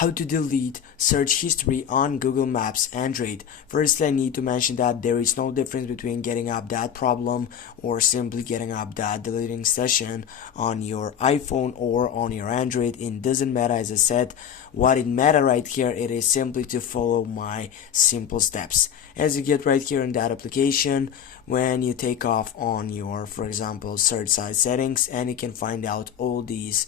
How to delete search history on Google Maps Android. First, I need to mention that there is no difference between getting up that problem or simply getting up that deleting session on your iPhone or on your Android. It doesn't matter, as I said. What it matter right here, it is simply to follow my simple steps. As you get right here in that application, when you take off on your, for example, search site settings, and you can find out all these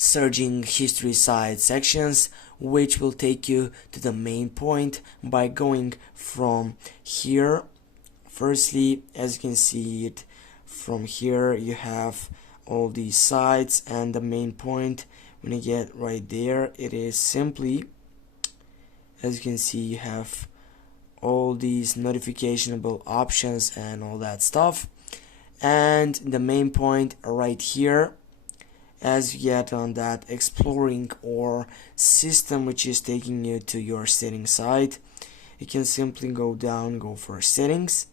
searching history site sections, which will take you to the main point by going from here. Firstly, as you can see it from here, you have all these sites, and the main point, when you get right there, it is simply, as you can see, you have all these notificationable options and all that stuff. And the main point right here, as you get on that exploring or system, which is taking you to your settings site, you can simply go down, go for settings,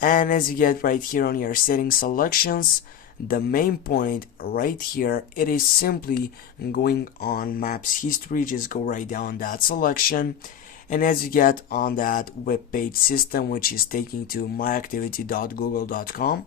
and as you get right here on your settings selections, the main point right here, it is simply going on maps history. Just go right down that selection, and as you get on that web page system, which is taking to myactivity.google.com,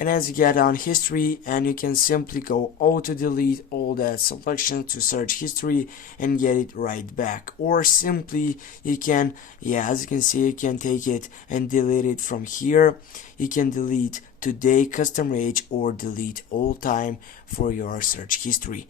and as you get on history, and you can simply go auto delete all that selection to search history and get it right back, or simply you can, as you can see, you can take it and delete it from here. You can delete today, custom age, or delete all time for your search history.